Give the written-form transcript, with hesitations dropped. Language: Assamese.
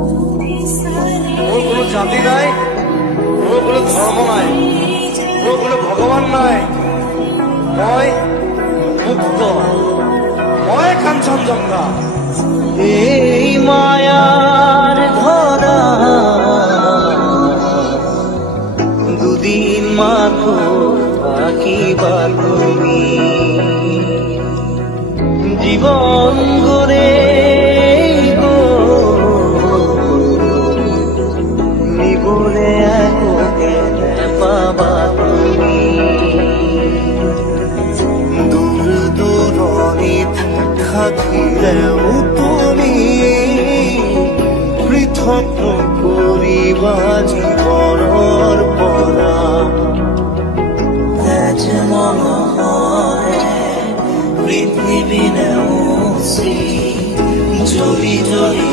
মোৰ কোনো জাতি নাই, মোৰ কোনো ধৰ্ম নাই, মোৰ কোনো ভগৱান নাই। মই মুক্ত, মই কাঞ্চনজঙ্ঘা। এই মায়ার ধরা দুদিন মাত্র থাকিবা তুমি, জীবন গড়ে নিবলে এককে পাবা তুমি। দূর দূরণিত থাকিলেও তুমি পৃথক নকৰিবা জীৱনৰ পৰা। পৃথিৱী নেওচি জ্বলি জ্বলি